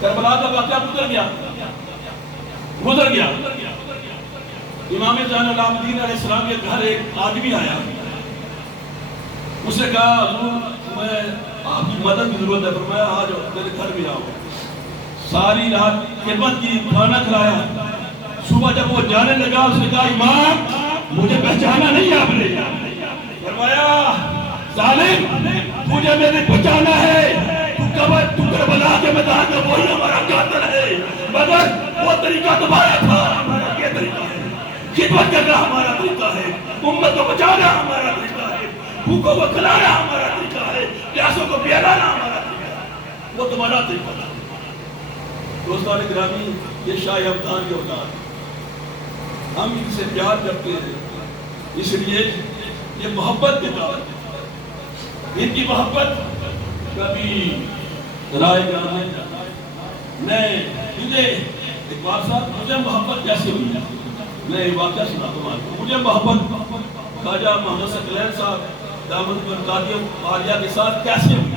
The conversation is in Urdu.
کربلا کا واقعہ گزر گیا۔ امام زین العابدین علیہ السلام کے گھر ایک آدمی آیا، اس نے کہا حضور میں آپ کی مدد کی ضرورت ہے۔ فرمایا آ جاؤ میرے گھر بھی آؤ۔ ساری رات خدمت کی، کھانا کھلایا۔ صبح جب وہ جانے لگا اس نے کہا امام مجھے پہچانا نہیں آپ نے؟ فرمایا ظالم تجھے میں نے پہچانا ہے، تو کربلا کے میدان میں وہی ہمارا قاتل ہے، مگر وہ طریقہ تمہارا تھا، ہمارا یہ طریقہ ہے، خدمت کرنا ہمارا طریقہ ہے، امت کو بچانا ہمارا طریقہ ہے، بھوکوں کو کھلانا ہمارا طریقہ ہے، پیاسوں کو پلانا ہمارا طریقہ ہے، وہ تمہارا طریقہ تھا۔ دوستان گرامی، یہ شاہ ابدان کے اولاد، ہم ان سے پیار کرتے ہیں، اس لیے یہ محبت کے طور ان کی محبت کبھی رائے گا نہیں۔ میں مجھے اقبال صاحب مجھے محبت کیسے ہوئی؟ میں یہ واقعہ سناتا ہوں۔ مجھے محبت خواجہ محمد ثقلین صاحب دامت برکاتہ عالیہ کے ساتھ کیسے ہوئی؟